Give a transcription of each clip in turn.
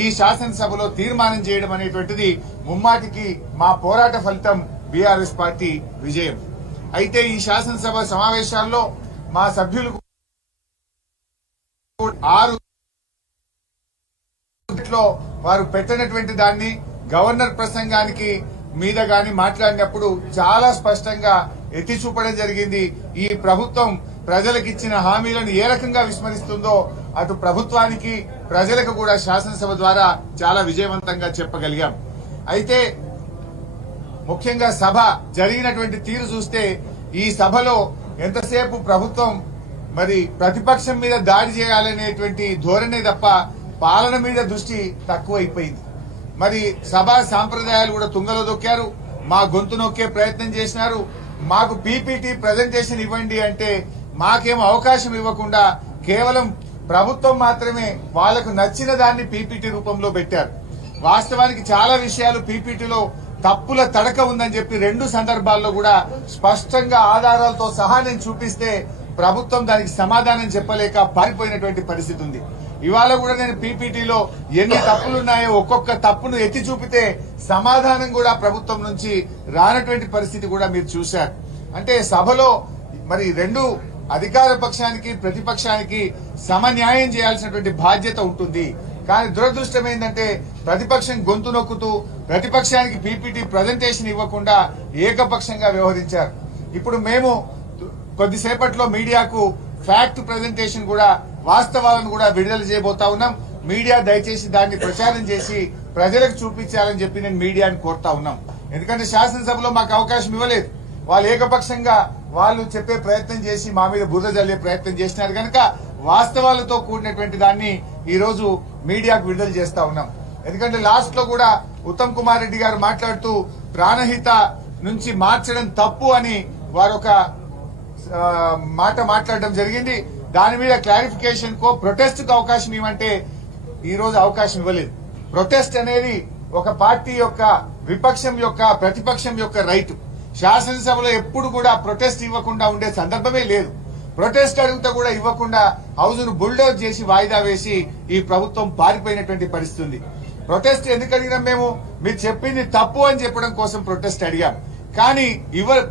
ఈ శాసనసభలో తీర్మానం చేయడం అనేటువంటిది ముమ్మాటికి మా పోరాట ఫలితం బీఆర్ఎస్ పార్టీ విజయం. అయితే ఈ శాసనసభ సమావేశాల్లో మా సభ్యులు 6 వారు పెట్టినటువంటి దాన్ని గవర్నర్ ప్రసంగానికి మీద గాని మాట్లాడినప్పుడు చాలా స్పష్టంగా ఎత్తి చూపడం జరిగింది. ఈ ప్రభుత్వం ప్రజలకు ఇచ్చిన హామీలను ఏ రకంగా విస్మరిస్తుందో అటు ప్రభుత్వానికి ప్రజలకు కూడా శాసనసభ ద్వారా చాలా విజయవంతంగా చెప్పగలిగాం. అయితే ముఖ్యంగా సభ జరిగినటువంటి తీరు చూస్తే ఈ సభలో ఎంతసేపు ప్రభుత్వం మరి ప్రతిపక్షం మీద దాడి చేయాలనేటువంటి ధోరణే తప్ప పాలన మీద దృష్టి తక్కువైపోయింది. మరి సభా సాంప్రదాయాలు కూడా తుంగలో దొక్కారు. మా గొంతు నొక్కే ప్రయత్నం చేసినారు. మాకు పీపీటీ ప్రజెంటేషన్ ఇవ్వండి అంటే మాకేమో అవకాశం ఇవ్వకుండా కేవలం ప్రభుత్వం మాత్రమే వాళ్లకు నచ్చిన దాన్ని పీపీటీ రూపంలో పెట్టారు. వాస్తవానికి చాలా విషయాలు పీపీటీలో తప్పుల తడక ఉందని చెప్పి 2 సందర్భాల్లో కూడా స్పష్టంగా ఆధారాలతో సహా నేను చూపిస్తే ప్రభుత్వం దానికి సమాధానం చెప్పలేక పారిపోయినటువంటి పరిస్థితి ఉంది. ఇవాళ కూడా నేను పీపీటీలో ఎన్ని తప్పులున్నాయో ఒక్కొక్క తప్పును ఎత్తి చూపితే సమాధానం కూడా ప్రభుత్వం నుంచి రానటువంటి పరిస్థితి కూడా మీరు చూశారు. అంటే సభలో మరి 2 అధికార పక్షానికి ప్రతిపక్షానికి సమన్యాయం చేయాల్సినటువంటి బాధ్యత ఉంటుంది. కానీ దురదృష్టం ఏంటంటే ప్రతిపక్షం గొంతు నొక్కుతూ ప్రతిపక్షానికి పీపీటీ ప్రజెంటేషన్ ఇవ్వకుండా ఏకపక్షంగా వ్యవహరించారు. ఇప్పుడు మేము కొద్దిసేపట్లో మీడియాకు ఫ్యాక్ట్ ప్రజెంటేషన్ కూడా వాస్తవాలను కూడా విడుదల చేయబోతా ఉన్నాం. మీడియా దయచేసి దాన్ని ప్రచారం చేసి ప్రజలకు చూపించాలని చెప్పి నేను మీడియాని కోరుతా ఉన్నాం. ఎందుకంటే శాసనసభలో మాకు అవకాశం ఇవ్వలేదు. వాళ్ళు ఏకపక్షంగా వాళ్ళు చెప్పే ప్రయత్నం చేసి మా మీద బురద జల్లే ప్రయత్నం చేసినారు కనుక వాస్తవాలతో కూడినటువంటి దాన్ని ఈ రోజు మీడియాకు విడుదల చేస్తా ఉన్నాం. ఎందుకంటే లాస్ట్ లో కూడా ఉత్తమ్ కుమార్ రెడ్డి గారు మాట్లాడుతూ ప్రాణహిత నుంచి మార్చడం తప్పు అని వారు ఒక మాట మాట్లాడడం జరిగింది. దాని మీద క్లారిఫికేషన్ కో ప్రొటెస్ట్ కు అవకాశం ఇవ్వంటే ఈ రోజు అవకాశం ఇవ్వలేదు. ప్రొటెస్ట్ అనేది ఒక పార్టీ యొక్క విపక్షం యొక్క ప్రతిపక్షం యొక్క రైట్. శాసనసభలో ఎప్పుడు కూడా ప్రొటెస్ట్ ఇవ్వకుండా ఉండే సందర్భమే లేదు. ప్రొటెస్ట్ అడిగితే కూడా ఇవ్వకుండా హౌస్ ను బుల్డోజ్ చేసి వాయిదా వేసి ఈ ప్రభుత్వం పారిపోయినటువంటి పరిస్థితి ఉంది. ప్రొటెస్ట్ ఎందుకు అడిగినాం? మేము మీరు చెప్పింది తప్పు అని చెప్పడం కోసం ప్రొటెస్ట్ అడిగాం. కానీ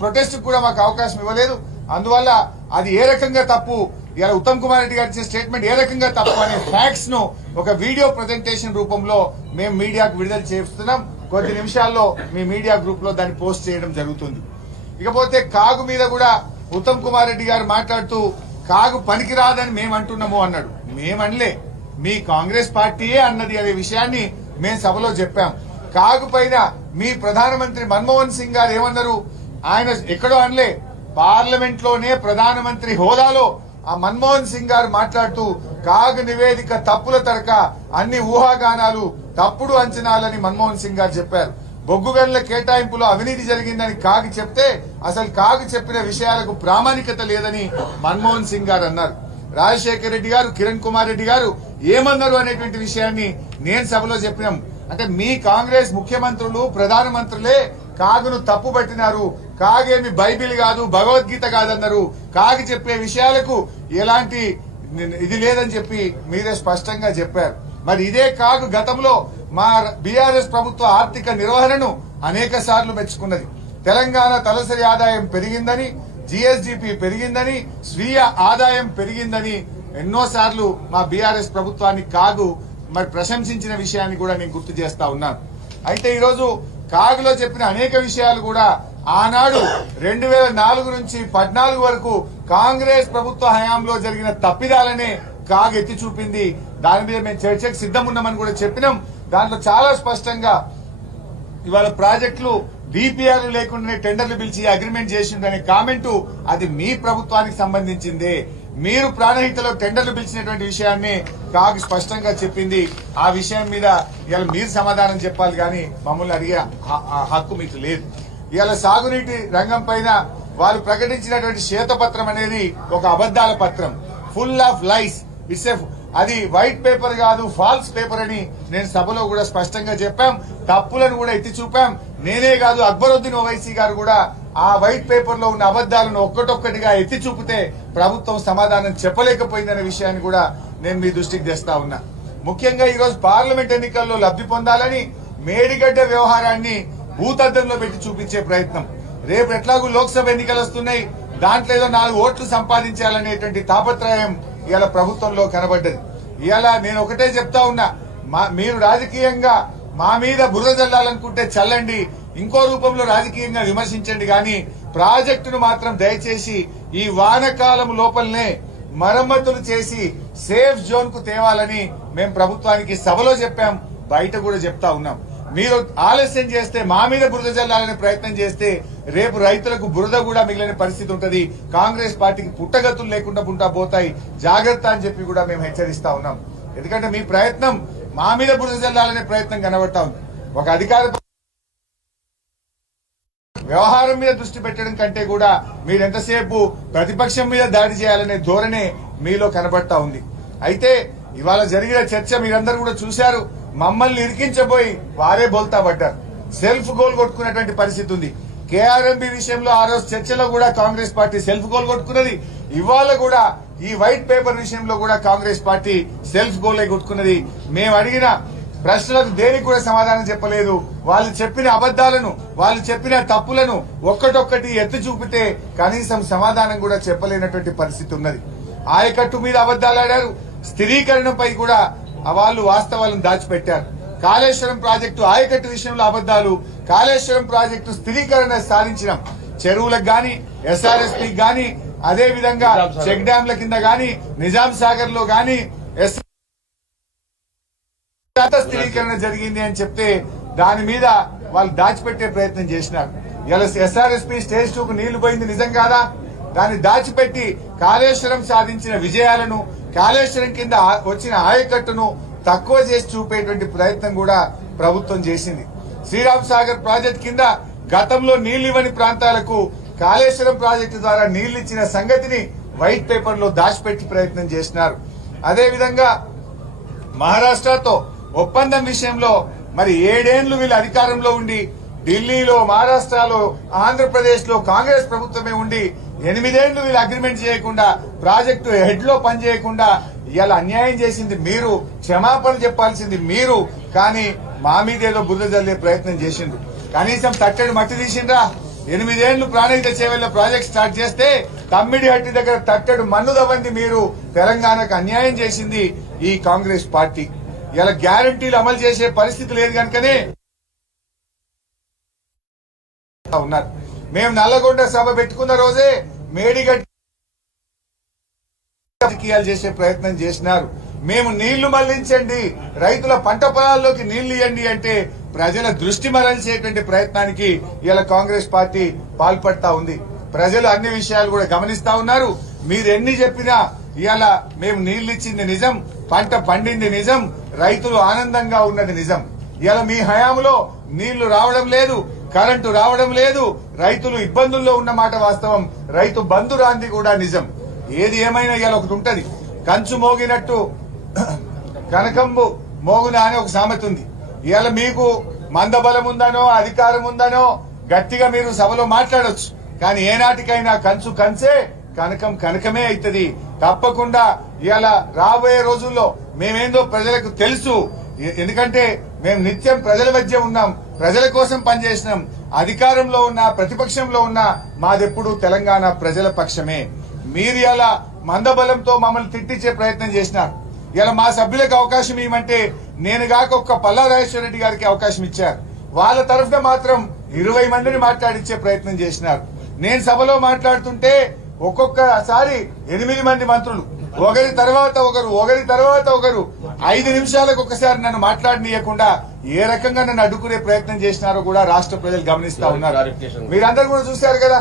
ప్రొటెస్ట్ కూడా మాకు అవకాశం ఇవ్వలేదు. అందువల్ల అది ఏ రకంగా తప్పు, ఇలా ఉత్తమ్ కుమార్ రెడ్డి గారు ఇచ్చిన స్టేట్మెంట్ ఏ రకంగా తప్పు అనే ఫ్యాక్ట్స్ ను ఒక వీడియో ప్రజెంటేషన్ రూపంలో మేము మీడియాకు విడుదల చేస్తున్నాం. కొద్ది నిమిషాల్లో మీ మీడియా గ్రూప్ లో దాన్ని పోస్ట్ చేయడం జరుగుతుంది. ఇకపోతే కాగు మీద కూడా ఉత్తమ్ కుమార్ రెడ్డి గారు మాట్లాడుతూ కాగు పనికిరాదని మేము అంటున్నాము అన్నాడు. మేమనలే, మీ కాంగ్రెస్ పార్టీయే అన్నది అనే విషయాన్ని మేము సభలో చెప్పాం. కాగు పైన మీ ప్రధానమంత్రి మన్మోహన్ సింగ్ గారు ఏమన్నారు? ఆయన ఎక్కడో అనలే, పార్లమెంట్ లోనే ప్రధానమంత్రి హోదాలో ఆ మన్మోహన్ సింగ్ గారు మాట్లాడుతూ కాగు నివేదిక తప్పుల తడక, అన్ని ఊహాగానాలు, తప్పుడు అంచనాలని మన్మోహన్ సింగ్ గారు చెప్పారు. బొగ్గు గనుల కేటాయింపులో అవినీతి జరిగిందని కాగు చెప్తే అసలు కాగు చెప్పిన విషయాలకు ప్రామాణికత లేదని మన్మోహన్ సింగ్ గారు అన్నారు. రాజశేఖర రెడ్డి గారు, కిరణ్ కుమార్ రెడ్డి గారు ఏమన్నారు అనేటువంటి విషయాన్ని నేను సభలో చెప్పినాం. అంటే మీ కాంగ్రెస్ ముఖ్యమంత్రులు ప్రధానమంత్రులే కాగును తప్పు పట్టినారు. కాగేమి బైబిల్ కాదు, భగవద్గీత కాదన్నారు. కాగు చెప్పే విషయాలకు ఎలాంటి ఇది లేదని చెప్పి మీరే స్పష్టంగా చెప్పారు. మరి ఇదే కాగు గతంలో మా బీఆర్ఎస్ ప్రభుత్వ ఆర్థిక నిర్వహణను అనేక సార్లు మెచ్చుకున్నది. తెలంగాణ తలసరి ఆదాయం పెరిగిందని, జీఎస్డీపీ పెరిగిందని, స్వీయ ఆదాయం పెరిగిందని ఎన్నోసార్లు మా బీఆర్ఎస్ ప్రభుత్వాన్ని కాగు మరి ప్రశంసించిన విషయాన్ని కూడా నేను గుర్తు చేస్తా ఉన్నాను. అయితే ఈరోజు కాగులో చెప్పిన అనేక విషయాలు కూడా ఆనాడు 2004 నుంచి 14 వరకు కాంగ్రెస్ ప్రభుత్వ హయాంలో జరిగిన తప్పిదాలనే కాగు ఎత్తి చూపింది. దాని మీద మేము చర్చకు సిద్దమున్నామని కూడా చెప్పినాం. దాంట్లో చాలా స్పష్టంగా ఇవాళ ప్రాజెక్టులు డిపిఆర్ లేకుండానే టెండర్లు పిలిచి అగ్రిమెంట్ చేసిందనే కామెంటు అది మీ ప్రభుత్వానికి సంబంధించిందే. మీరు ప్రాణహితలో టెండర్లు పిలిచినటువంటి విషయాన్ని కాగు స్పష్టంగా చెప్పింది. ఆ విషయం మీద ఇవాళ మీరు సమాధానం చెప్పాలి కానీ మమ్మల్ని అడిగే హక్కు మీకు లేదు. ఇవాళ సాగునీటి రంగం పైన వాళ్ళు ప్రకటించినటువంటి శ్వేతపత్రం అనేది ఒక అబద్దాల పత్రం, ఫుల్ ఆఫ్ లైస్. అది వైట్ పేపర్ కాదు, ఫాల్స్ పేపర్ అని నేను సభలో కూడా స్పష్టంగా చెప్పాం. తప్పులను కూడా ఎత్తి చూపాం. నేనే కాదు, అక్బరుద్దీన్ ఓవైసీ గారు కూడా ఆ వైట్ పేపర్ లో ఉన్న అబద్దాలను ఒక్కటొక్కటిగా ఎత్తి చూపితే ప్రభుత్వం సమాధానం చెప్పలేకపోయిందనే విషయాన్ని కూడా నేను మీ దృష్టికి తెస్తా ఉన్నా. ముఖ్యంగా ఈ రోజు పార్లమెంట్ ఎన్నికల్లో లబ్ధి పొందాలని మేడిగడ్డ వ్యవహారాన్ని భూతద్దంలో పెట్టి చూపించే ప్రయత్నం. రేపు ఎట్లాగూ లోక్సభ ఎన్నికలు వస్తున్నాయి, దాంట్లో ఏదో 4 ఓట్లు సంపాదించాలనేటువంటి తాపత్రయం ఇవాళ ప్రభుత్వంలో కనబడ్డది. ఇవాళ నేను ఒకటే చెప్తా ఉన్నా, మీరు రాజకీయంగా మా మీద బురద చల్లాలనుకుంటే చల్లండి, ఇంకో రూపంలో రాజకీయంగా విమర్శించండి, కానీ ప్రాజెక్టును మాత్రం దయచేసి ఈ వానకాలం లోపలనే మరమ్మతులు చేసి సేఫ్ జోన్ కు తేవాలని మేము ప్రభుత్వానికి సభలో చెప్పాం, బయట కూడా చెప్తా ఉన్నాం. మీరు ఆలస్యం చేస్తే మా మీద బురద చల్లాలనే ప్రయత్నం చేస్తే రేపు రైతులకు బురద కూడా మిగిలిన పరిస్థితి ఉంటది. కాంగ్రెస్ పార్టీకి పుట్టగతులు లేకుండా పోతాయి, జాగ్రత్త అని చెప్పి కూడా మేము హెచ్చరిస్తా ఉన్నాం. ఎందుకంటే మీ ప్రయత్నం మా మీద బురద చల్లాలనే ప్రయత్నం కనబడతా ఉంది. ఒక అధికార వ్యవహారం మీద దృష్టి పెట్టడం కంటే కూడా మీరు ఎంతసేపు ప్రతిపక్షం మీద దాడి చేయాలనే ధోరణే మీలో కనబడతా ఉంది. అయితే ఇవాళ జరిగిన చర్చ మీరందరూ కూడా చూశారు. మమ్మల్ని ఇరికించబోయి వారే బోల్తా పడ్డారు. సెల్ఫ్ గోల్ కొట్టుకున్నటువంటి పరిస్థితి ఉంది. కేఆర్ఎంబీ విషయంలో ఆ రోజు చర్చలో కూడా కాంగ్రెస్ పార్టీ సెల్ఫ్ గోల్ కొట్టుకున్నది. ఇవాళ కూడా ఈ వైట్ పేపర్ విషయంలో కూడా కాంగ్రెస్ పార్టీ సెల్ఫ్ గోలే కొట్టుకున్నది. మేము అడిగిన ప్రశ్నలకు దేనికి కూడా సమాధానం చెప్పలేదు. వాళ్ళు చెప్పిన అబద్దాలను, వాళ్ళు చెప్పిన తప్పులను ఒక్కటొక్కటి ఎత్తి చూపితే కనీసం సమాధానం కూడా చెప్పలేనటువంటి పరిస్థితి ఉన్నది. ఆయకట్టు మీద అబద్దాలాడారు, స్థిరీకరణపై కూడా వాళ్ళు వాస్తవాలను దాచిపెట్టారు. కాళేశ్వరం ప్రాజెక్టు ఆయకట్టు విషయంలో అబద్దాలు, కాళేశ్వరం ప్రాజెక్టు స్థిరీకరణ సాధించడం, చెరువులకు గాని ఎస్ఆర్ఎస్పీకి గాని అదే విధంగా చెక్ డ్యాంల కింద గాని నిజాం సాగర్ లో గాని స్థిరీకరణ జరిగింది అని చెప్తే దాని మీద వాళ్ళు దాచిపెట్టే ప్రయత్నం చేసినారు. ఇలా ఎస్ఆర్ఎస్పీ స్టేజ్ 2 కు నీళ్లు పోయింది నిజం కాదా? దాన్ని దాచిపెట్టి కాళేశ్వరం సాధించిన విజయాలను, కాళేశ్వరం కింద వచ్చిన ఆయకట్టును తక్కువ చేసి చూపేటువంటి ప్రయత్నం కూడా ప్రభుత్వం చేసింది. శ్రీరామ్ సాగర్ ప్రాజెక్టు కింద గతంలో నీళ్లివ్వని ప్రాంతాలకు కాళేశ్వరం ప్రాజెక్టు ద్వారా నీళ్లిచ్చిన సంగతిని వైట్ పేపర్ లో దాచిపెట్టి ప్రయత్నం చేసినారు. అదేవిధంగా మహారాష్ట్రతో ఒప్పందం విషయంలో మరి 7 ఏళ్లు వీళ్ళు అధికారంలో ఉండి ఢిల్లీలో, మహారాష్ట్రలో, ఆంధ్రప్రదేశ్ లో కాంగ్రెస్ ప్రభుత్వమే ఉండి 8 ఏళ్లు వీళ్ళు అగ్రిమెంట్ చేయకుండా, ప్రాజెక్టు హెడ్ లో పనిచేయకుండా ఇవాళ అన్యాయం చేసింది మీరు, క్షమాపణ చెప్పాల్సింది మీరు. కానీ మా మీద ఏదో బురద జల్లే ప్రయత్నం చేసిండ్రు. కనీసం తట్టెడు మట్టి తీసిండ్రా? 8 ఏళ్లు ప్రాణహిత చేవెళ్ల ప్రాజెక్ట్ స్టార్ట్ చేస్తే తమ్మిడి హట్టి దగ్గర తట్టెడు మన్ను దవ్వంది మీరు. తెలంగాణకు అన్యాయం చేసింది ఈ కాంగ్రెస్ పార్టీ. ఇలా గ్యారంటీలు అమలు చేసే పరిస్థితి లేదు కనుకనే ఉన్నారు. మేము నల్లగొండ సభ పెట్టుకున్న రోజే మేడిగడ్డ రాజకీయాలు చేసే ప్రయత్నం చేసినారు. మేము నీళ్లు మళ్లించండి, రైతుల పంట పొలాల్లోకి నీళ్లు ఇవ్వండి అంటే ప్రజల దృష్టి మరల్చేటువంటి ప్రయత్నానికి ఇలా కాంగ్రెస్ పార్టీ పాల్పడతా ఉంది. ప్రజలు అన్ని విషయాలు కూడా గమనిస్తా ఉన్నారు. మీరు ఎన్ని చెప్పినా ఇవాళ మేము నీళ్లు ఇచ్చింది నిజం, పంట పండింది నిజం, రైతులు ఆనందంగా ఉన్నది నిజం. ఇవాళ మీ హయాంలో నీళ్లు రావడం లేదు, కరెంటు రావడం లేదు, రైతులు ఇబ్బందుల్లో ఉన్న మాట వాస్తవం. రైతు బంధు రాంది కూడా నిజం. ఏది ఏమైనా ఇవాళ ఒకటి ఉంటది, కంచు మోగినట్టు కనకంబు మోగునా అని ఒక సామెత ఉంది. ఇవాళ మీకు మందబలం ఉందనో అధికారం ఉందనో గట్టిగా మీరు సభలో మాట్లాడొచ్చు, కానీ ఏనాటికైనా కంచు కంచే, కనకం కనకమే అవుతుంది. తప్పకుండా ఇవాళ రాబోయే రోజుల్లో మేమేందో ప్రజలకు తెలుసు. ఎందుకంటే మేము నిత్యం ప్రజల మధ్య ఉన్నాం, ప్రజల కోసం పనిచేసినాం. అధికారంలో ఉన్నా ప్రతిపక్షంలో ఉన్నా మాదెప్పుడు తెలంగాణ ప్రజల పక్షమే. మీరు ఇలా మందబలంతో మమ్మల్ని తిట్టించే ప్రయత్నం చేసినారు. ఇలా మా సభ్యులకు అవకాశం ఇవ్వమంటే నేను కాక ఒక్క పల్లా రాజేశ్వర రెడ్డి గారికి అవకాశం ఇచ్చారు. వాళ్ళ తరఫున మాత్రం 20 మందిని మాట్లాడించే ప్రయత్నం చేసినారు. నేను సభలో మాట్లాడుతుంటే ఒక్కొక్కసారి 8 మంది మంత్రులు ఒకరి తర్వాత ఒకరు 5 నిమిషాలకు ఒకసారి నన్ను మాట్లాడనీయకుండా ఏ రకంగా నన్ను అడ్డుకునే ప్రయత్నం చేసినారో కూడా రాష్ట్ర ప్రజలు గమనిస్తా ఉన్నారు. మీరందరూ కూడా చూశారు కదా,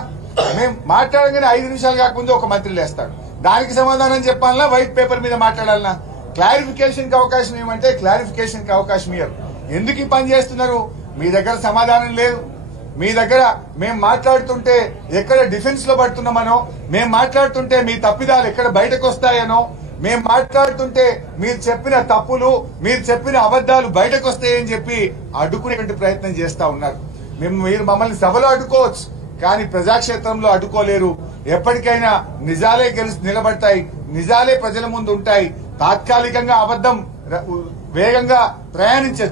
మేము మాట్లాడగానే 5 నిమిషాలు కాకముందు ఒక మంత్రి లేస్తాడు. దానికి సమాధానం చెప్పాలన్నా, వైట్ పేపర్ మీద మాట్లాడాలన్నా, క్లారిఫికేషన్ కి అవకాశం ఏమంటే క్లారిఫికేషన్ కి అవకాశం ఇవ్వరు. ఎందుకు ఈ పని చేస్తున్నారు? మీ దగ్గర సమాధానం లేదు. మీ దగ్గర మేము మాట్లాడుతుంటే ఎక్కడ డిఫెన్స్ లో పడుతున్నామనో, మేము మాట్లాడుతుంటే మీ తప్పిదాలు ఎక్కడ బయటకు వస్తాయనో, మేము మాట్లాడుతుంటే మీరు చెప్పిన తప్పులు, మీరు చెప్పిన అబద్దాలు బయటకు వస్తాయని చెప్పి అడ్డుకునేటువంటి ప్రయత్నం చేస్తా ఉన్నారు. మీరు మమ్మల్ని సభలో అడ్డుకోవచ్చు, కానీ ప్రజాక్షేత్రంలో అడ్డుకోలేరు. ఎప్పటికైనా నిజాలే నిలబడతాయి, నిజాలే ప్రజల ముందు ఉంటాయి. తాత్కాలికంగా అబద్దం వేగంగా ప్రయాణించవచ్చు.